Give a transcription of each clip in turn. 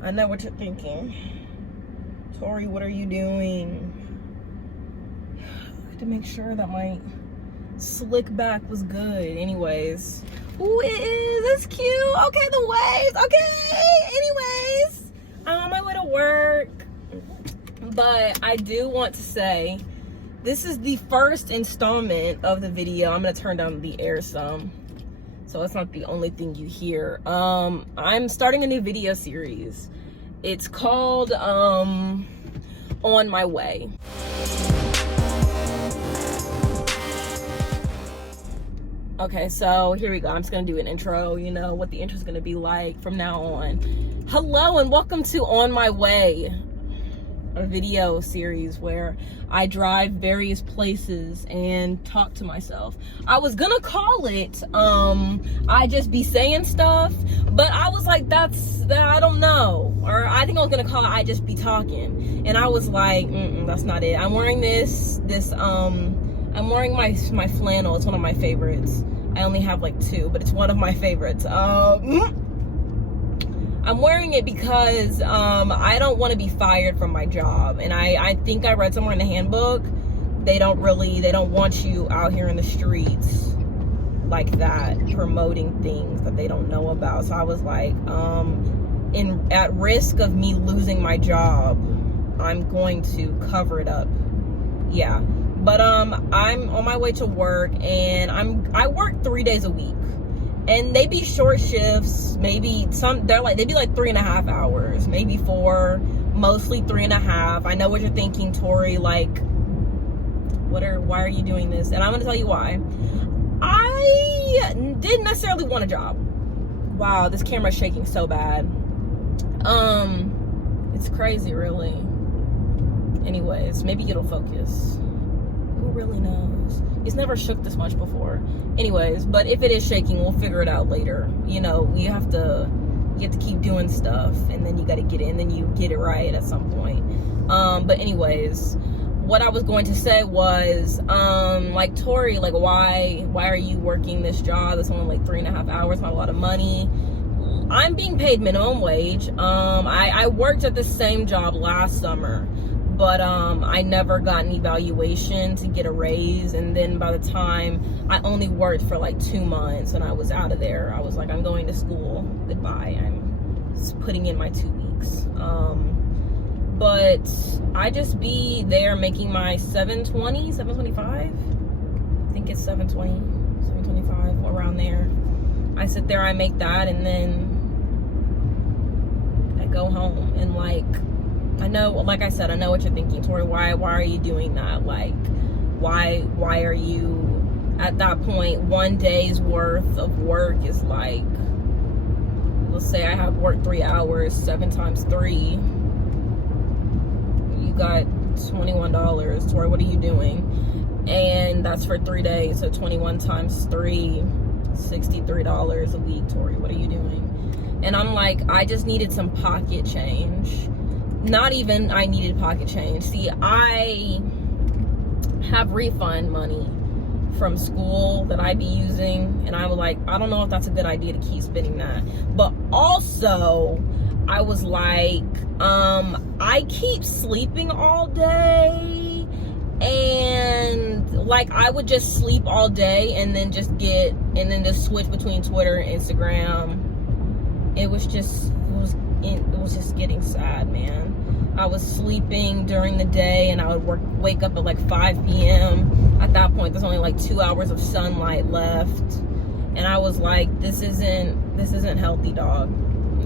I know what you're thinking. Tori, what are you doing? I had to make sure that my slick back was good. Anyways. Ooh, it is. It's cute. Okay, the waves. Okay. Anyways, I'm on my way to work. But I do want to say, this is the first installment of the video. I'm going to turn down the air some, so it's not the only thing you hear. I'm starting a new video series. It's called On My Way. Okay, so here we go. I'm just gonna do an intro, you know what the intro is gonna be like from now on. Hello and welcome to On My Way, a video series where I drive various places and talk to myself. I was gonna call it I just be saying stuff, but I was like, I don't know. Or I think I was gonna call it I just be talking. And I was like, that's not it. I'm wearing I'm wearing my flannel. It's one of my favorites. I only have like two, but it's one of my favorites. I'm wearing it because I don't want to be fired from my job. And I think I read somewhere in the handbook, they don't want you out here in the streets like that, promoting things that they don't know about. So I was like, at risk of me losing my job, I'm going to cover it up. Yeah. But I'm on my way to work, and I work 3 days a week, and they be short shifts. Maybe they be like 3.5 hours, maybe 4, mostly 3.5. I know what you're thinking, Tori, like, why are you doing this? And I'm gonna tell you why. I didn't necessarily want a job. Wow, this camera's shaking so bad. It's crazy, really. Anyways, maybe it'll focus. Who really knows? It's never shook this much before. Anyways, but if it is shaking, we'll figure it out later. You know, you have to keep doing stuff, and then you got to get it, and then you get it right at some point. But anyways, what I was going to say was, like, Tori, like, why are you working this job? It's only like 3.5 hours, not a lot of money. I'm being paid minimum wage. I worked at the same job last summer, but I never got an evaluation to get a raise. And then by the time, I only worked for like 2 months and I was out of there. I was like, I'm going to school, goodbye. I'm putting in my 2 weeks. But I just be there making my $725. I think it's $725, around there. I sit there, I make that, and then I go home. And like, I know, like I said, I know what you're thinking, Tori. Why are you doing that? Like, why are you, at that point, 1 day's worth of work is like, let's say I have worked 3 hours, 7 times 3. You got $21. Tori, what are you doing? And that's for 3 days, so 21 times 3, $63 a week. Tori, what are you doing? And I'm like, I just needed some pocket change. Not even I needed pocket change. See, I have refund money from school that I be using, and I was like, I don't know if that's a good idea to keep spending that. But also, I was like, I keep sleeping all day, and like, I would just sleep all day and then just switch between Twitter and Instagram. It was just getting sad, man. I was sleeping during the day, and I would wake up at like 5 p.m. At that point, there's only like 2 hours of sunlight left, and I was like, this isn't healthy, dog.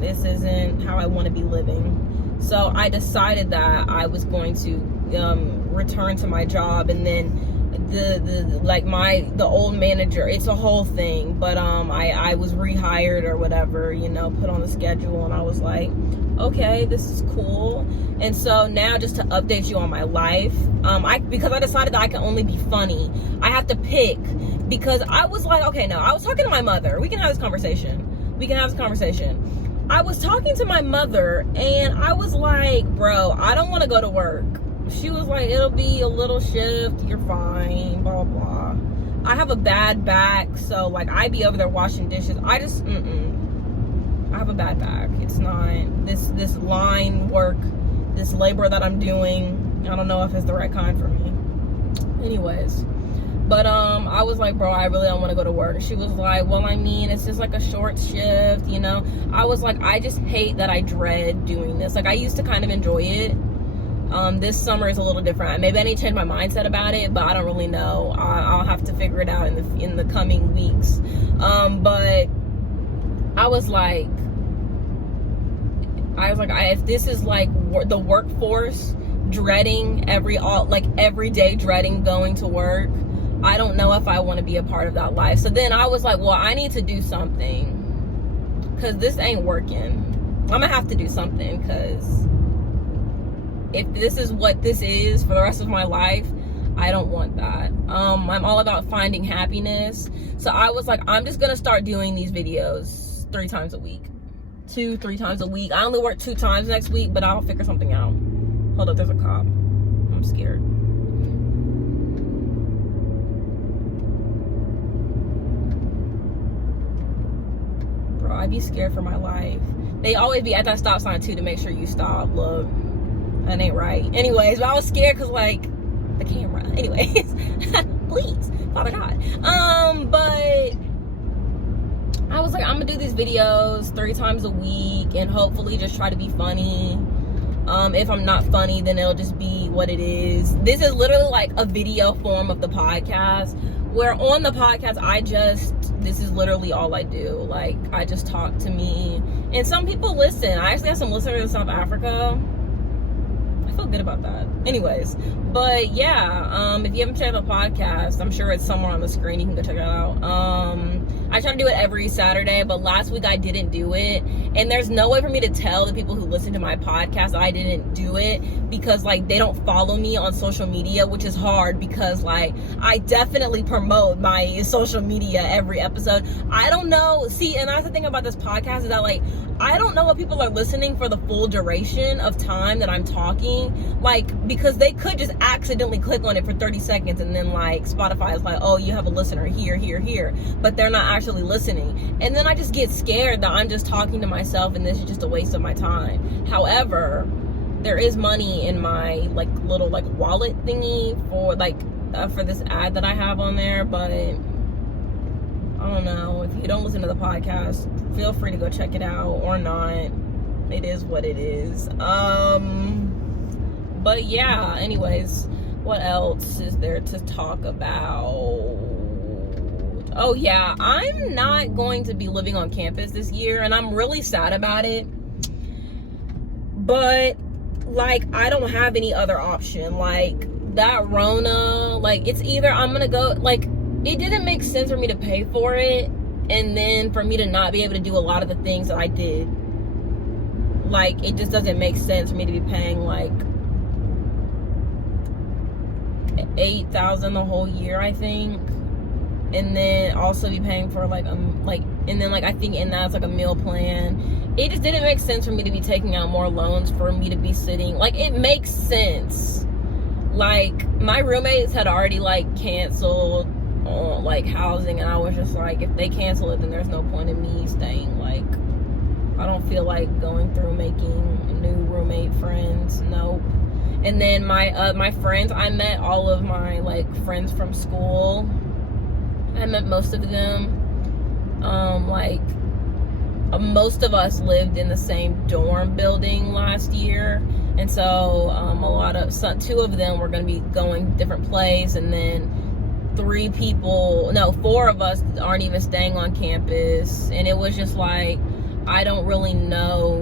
This isn't how I want to be living. So I decided that I was going to return to my job, and then the old manager, it's a whole thing, but I was rehired or whatever, you know, put on the schedule, and I was like, okay, this is cool. And so now, just to update you on my life, because I decided that I can only be funny, I have to pick, because I was like, okay, no, I was talking to my mother. We can have this conversation. I was talking to my mother, and I was like, bro, I don't want to go to work. She was like, it'll be a little shift, you're fine, blah, blah, blah. I have a bad back, so like, I be over there washing dishes. I just, I have a bad back. It's not this line work, this labor that I'm doing. I don't know if it's the right kind for me. Anyways, but I was like, bro, I really don't want to go to work. She was like, well, I mean, it's just like a short shift, you know. I was like, I just hate that I dread doing this. Like, I used to kind of enjoy it. This summer is a little different. Maybe I need to change my mindset about it, but I don't really know. I'll have to figure it out in the coming weeks. But I was like, if this is like the workforce dreading every day dreading going to work, I don't know if I want to be a part of that life. So then I was like, well, I need to do something, because this ain't working. I'm gonna have to do something, because if this is what this is for the rest of my life, I don't want that. I'm all about finding happiness. So I was like, I'm just gonna start doing these videos 3 times a week. 2-3 times a week. I only work 2 times next week, but I'll figure something out. Hold up, there's a cop. I'm scared. Bro, I'd be scared for my life. They always be at that stop sign too to make sure you stop. Look, that ain't right. Anyways, but I was scared because like the camera. Anyways, please, Father God. But I was like, I'm gonna do these videos 3 times a week and hopefully just try to be funny. If I'm not funny, then it'll just be what it is. This is literally like a video form of the podcast, where on the podcast, this is literally all I do. Like, I just talk to me, and some people listen. I actually have some listeners in South Africa. I feel good about that. Anyways, but yeah, if you haven't checked out the podcast, I'm sure it's somewhere on the screen. You can go check it out. I try to do it every Saturday, but last week I didn't do it. And there's no way for me to tell the people who listen to my podcast that I didn't do it, because like they don't follow me on social media, which is hard because like I definitely promote my social media every episode. I don't know. See, and that's the thing about this podcast is that like I don't know if people are listening for the full duration of time that I'm talking, like, because they could just accidentally click on it for 30 seconds and then like Spotify is like, oh, you have a listener here, but they're not actually listening. And then I just get scared that I'm just talking to myself and this is just a waste of my time. However, there is money in my like little like wallet thingy for like for this ad that I have on there, but I don't know. If you don't listen to the podcast, feel free to go check it out or not. It is what it is. But yeah, anyways, what else is there to talk about? Oh yeah, I'm not going to be living on campus this year, and I'm really sad about it. But like, I don't have any other option. Like, that Rona, like, it's either I'm gonna go, like, it didn't make sense for me to pay for it and then for me to not be able to do a lot of the things that I did. Like, it just doesn't make sense for me to be paying like $8,000 the whole year, I think, and then also be paying for like and then like I think in that's like a meal plan. It just didn't make sense for me to be taking out more loans for me to be sitting. Like, it makes sense. Like, my roommates had already like canceled like housing, and I was just like, if they cancel it, then there's no point in me staying. Like, I don't feel like going through making new roommate friends. Nope. And then my friends, I met all of my like friends from school. I met most of them. Most of us lived in the same dorm building last year, and so 2 of them were going to be going different place, and then 4 of us aren't even staying on campus. And it was just like, I don't really know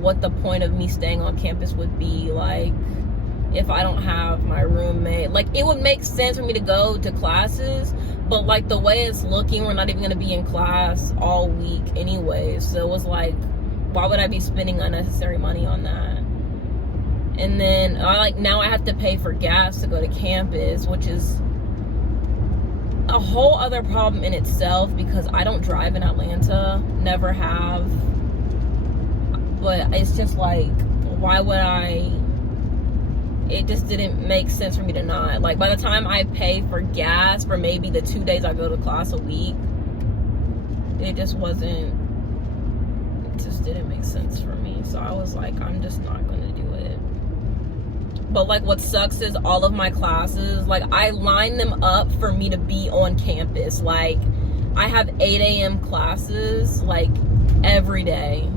what the point of me staying on campus would be, like, if I don't have my roommate. Like, it would make sense for me to go to classes, but like the way it's looking, we're not even going to be in class all week anyway. So it was like, why would I be spending unnecessary money on that? And then now I have to pay for gas to go to campus, which is a whole other problem in itself, because I don't drive in Atlanta, never have. But it's just like, why would I? It just didn't make sense for me to not. Like, by the time I pay for gas for maybe the 2 days I go to class a week, it just wasn't, just didn't make sense for me. So I was like, I'm just not gonna do it. But like what sucks is all of my classes, like I line them up for me to be on campus. Like I have 8 a.m. classes like every day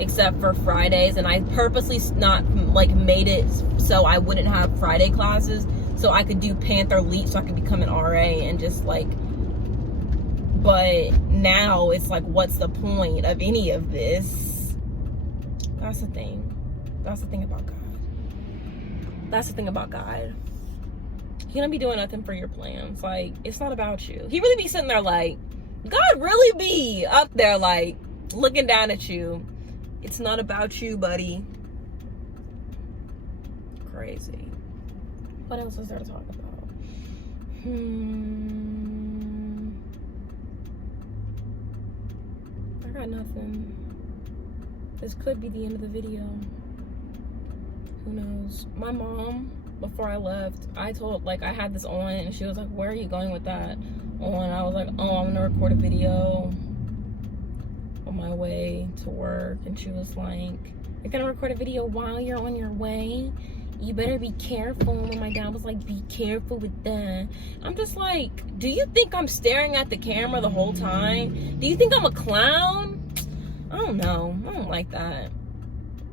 except for Fridays, and I purposely not like made it so I wouldn't have Friday classes so I could do Panther Leap so I could become an RA and just like, but now it's like, what's the point of any of this? That's the thing. That's the thing about God. That's the thing about God. He don't be doing nothing for your plans. Like, it's not about you. He really be sitting there like, God really be up there like looking down at you. It's not about you, buddy. Crazy. What else is there to talk about? I got nothing. This could be the end of the video. Who knows? My mom, before I left, I had this on, and she was like, where are you going with that on? I was like, oh, I'm gonna record a video on my way to work. And she was like, you're gonna record a video while you're on your way? You better be careful. And my dad was like, be careful with that. I'm just like, do you think I'm staring at the camera the whole time? Do you think I'm a clown? I don't know. I don't like that.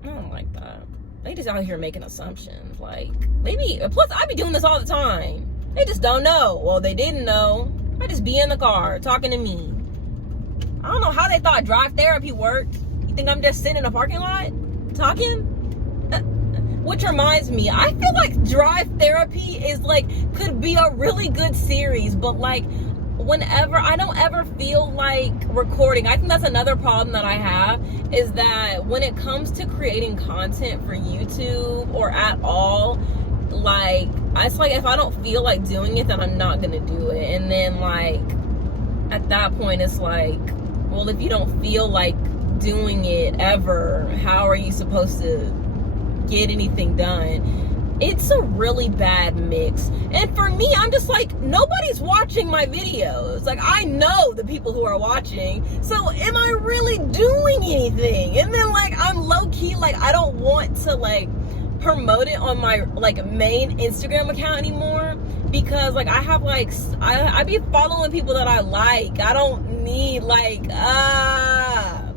I don't like that. They just out here making assumptions. Like, maybe, plus I be doing this all the time. They just don't know. Well, they didn't know. I just be in the car talking to me. I don't know how they thought drive therapy worked. You think I'm just sitting in a parking lot talking? Which reminds me, I feel like drive therapy is like, could be a really good series, but like, whenever, I don't ever feel like recording. I think that's another problem that I have, is that when it comes to creating content for YouTube or at all, like, it's like if I don't feel like doing it, then I'm not gonna do it. And then like, at that point, it's like, well, if you don't feel like doing it ever, how are you supposed to get anything done? It's a really bad mix. And for me, I'm just like, nobody's watching my videos. Like, I know the people who are watching, so am I really doing anything? And then like, I'm low-key, like, I don't want to like promote it on my like main Instagram account anymore, because like I have like, I be following people that I like. I don't need like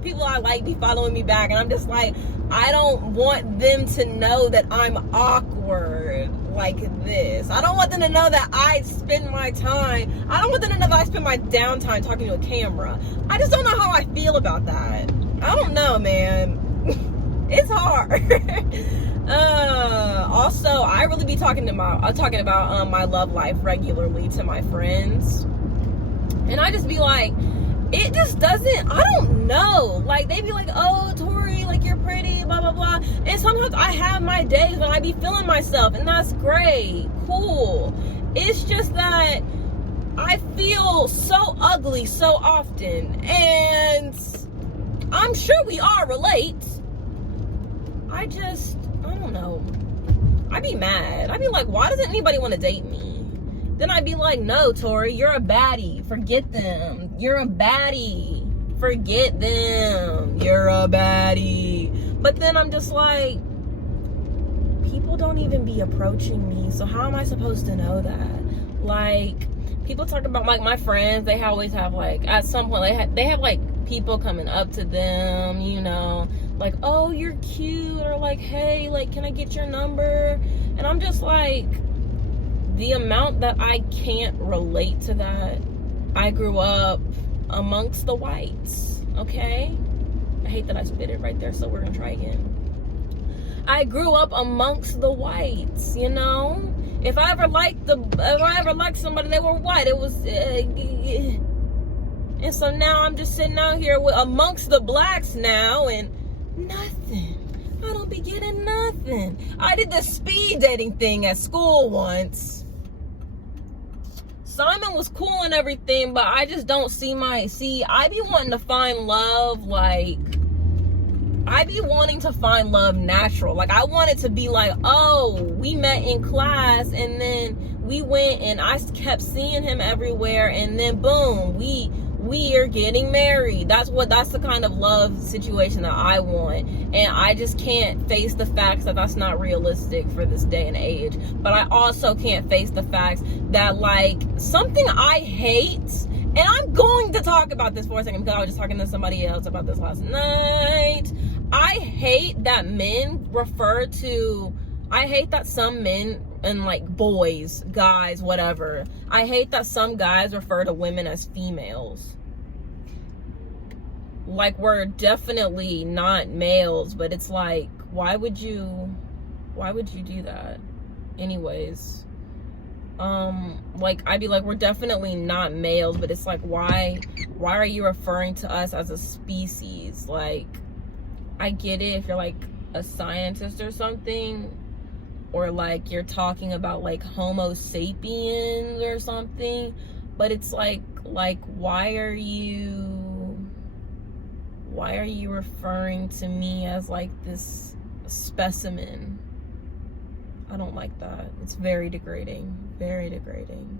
people I like be following me back, and I'm just like, I don't want them to know that I'm awkward like this. I don't want them to know that I spend my time, I don't want them to know that I spend my downtime talking to a camera. I just don't know how I feel about that. I don't know, man. It's hard. Also, I really be talking about my love life regularly to my friends, and I just be like, it just doesn't, I don't know. Like, they be like, oh, Tori, like, you're pretty, blah, blah, blah. And sometimes I have my days when I be feeling myself, and that's great, cool. It's just that I feel so ugly so often, and I'm sure we all relate. I don't know. I be mad. I be like, why doesn't anybody want to date me? Then I'd be like, no, Tori, you're a baddie. Forget them. You're a baddie. Forget them. You're a baddie. But then I'm just like, people don't even be approaching me. So how am I supposed to know that? Like, people talk about, like, my friends, they always have, like, at some point, they have like, people coming up to them, you know, like, oh, you're cute, or like, hey, like, can I get your number? And I'm just like, the amount that I can't relate to that. I grew up amongst the whites, okay? I hate that I spit it right there, so we're gonna try again. I grew up amongst the whites, you know? If I ever liked somebody, they were white. It was, and so now I'm just sitting out here amongst the blacks now, and nothing. I don't be getting nothing. I did the speed dating thing at school once. Simon was cool and everything, but I just don't I be wanting to find love, like, I be wanting to find love natural. Like, I want it to be like, oh, we met in class, and then we went, and I kept seeing him everywhere, and then boom, we we are getting married. That's the kind of love situation that I want. And I just can't face the facts that that's not realistic for this day and age. But I also can't face the facts that, like, something I hate, and I'm going to talk about this for a second because I was just talking to somebody else about this last night. I hate that some men and, like, boys, guys, whatever, I hate that some guys refer to women as females. Like, we're definitely not males, but it's like, why would you do that? Anyways, like, I'd be like, we're definitely not males, but it's like, why are you referring to us as a species? Like, I get it if you're like a scientist or something, or like you're talking about like Homo sapiens or something, but it's like why are you referring to me as like this specimen? I don't like that. It's very degrading. Very degrading.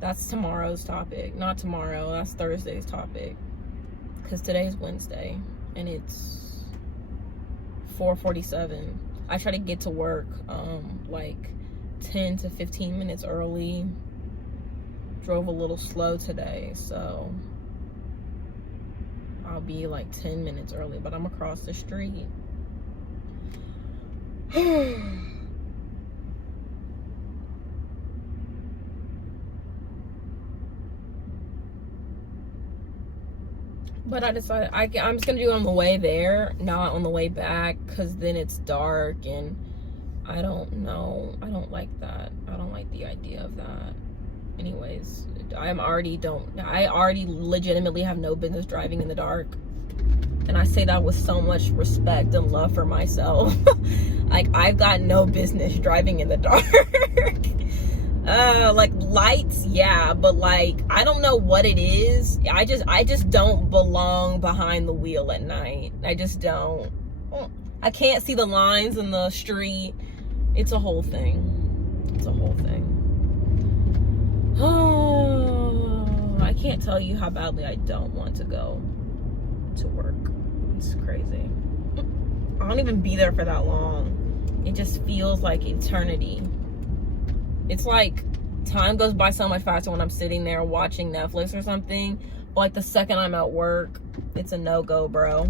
That's tomorrow's topic. Not tomorrow. That's Thursday's topic. Because today's Wednesday. And it's 4:47. I try to get to work like 10 to 15 minutes early. Drove a little slow today. So I'll be like 10 minutes early. But I'm across the street. But I decided I'm just gonna do it on the way there, not on the way back, because then it's dark and I don't know. I don't like that. I don't like the idea of that. Anyways, I already legitimately have no business driving in the dark. And I say that with so much respect and love for myself. Like, I've got no business driving in the dark. Like, lights, yeah, but like, I don't know what it is. I just don't belong behind the wheel at night. I just don't. I can't see the lines in the street. It's a whole thing. It's a whole thing. Oh, I can't tell you how badly I don't want to go to work. It's crazy. I don't even be there for that long. It just feels like eternity. It's like time goes by so much faster when I'm sitting there watching Netflix or something. But like the second I'm at work, it's a no-go, bro.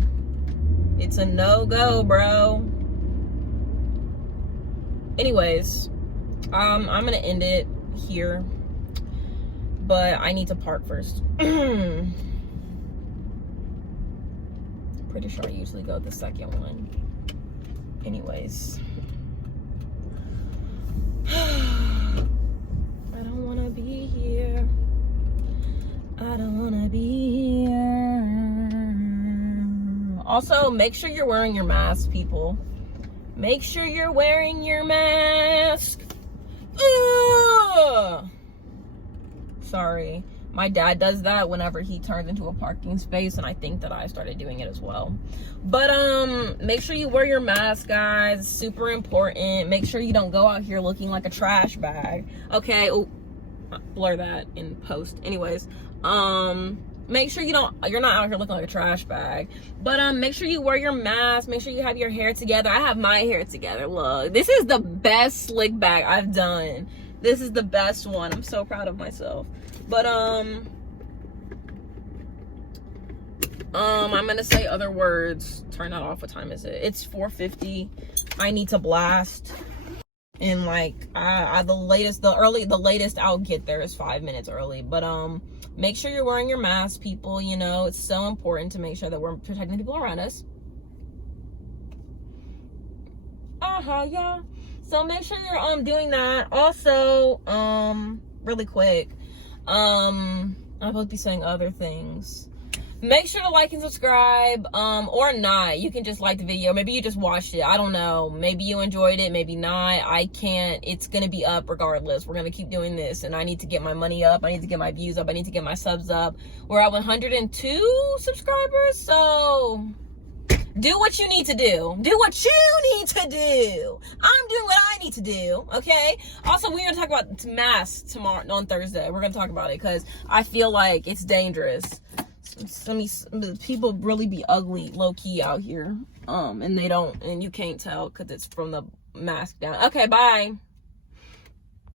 It's a no-go, bro. Anyways, I'm gonna end it here. But I need to park first. Pretty sure I usually go the second one. Anyways. I don't want to be here. I don't want to be here. Also, make sure you're wearing your mask, people. Make sure you're wearing your mask. Ugh. Sorry. My dad does that whenever he turns into a parking space, and I think that I started doing it as well. But make sure you wear your mask, guys. Super important. Make sure you don't go out here looking like a trash bag. Okay. Oh, blur that in post. Anyways, make sure you're not out here looking like a trash bag. But make sure you wear your mask. Make sure you have your hair together. I have my hair together. Look, this is the best slick back I've done. This is the best one. I'm so proud of myself. But I'm gonna say other words. Turn that off. What time is it? It's 4:50. I need to blast. And like the latest I'll get there is 5 minutes early. But make sure you're wearing your mask, people. You know, it's so important to make sure that we're protecting the people around us. Yeah. So make sure you're doing that. Also, really quick. I'm supposed to be saying other things. Make sure to like and subscribe, or not. You can just like the video. Maybe you just watched it. I don't know. Maybe you enjoyed it. Maybe not. I can't. It's going to be up regardless. We're going to keep doing this, and I need to get my money up. I need to get my views up. I need to get my subs up. We're at 102 subscribers, so Do what you need to do. Do what you need to do. I'm doing what I need to do, okay? Also, we're going to talk about masks tomorrow, on Thursday. We're going to talk about it because I feel like it's dangerous. Some people really be ugly, low-key out here. And they don't, and you can't tell because it's from the mask down. Okay, bye.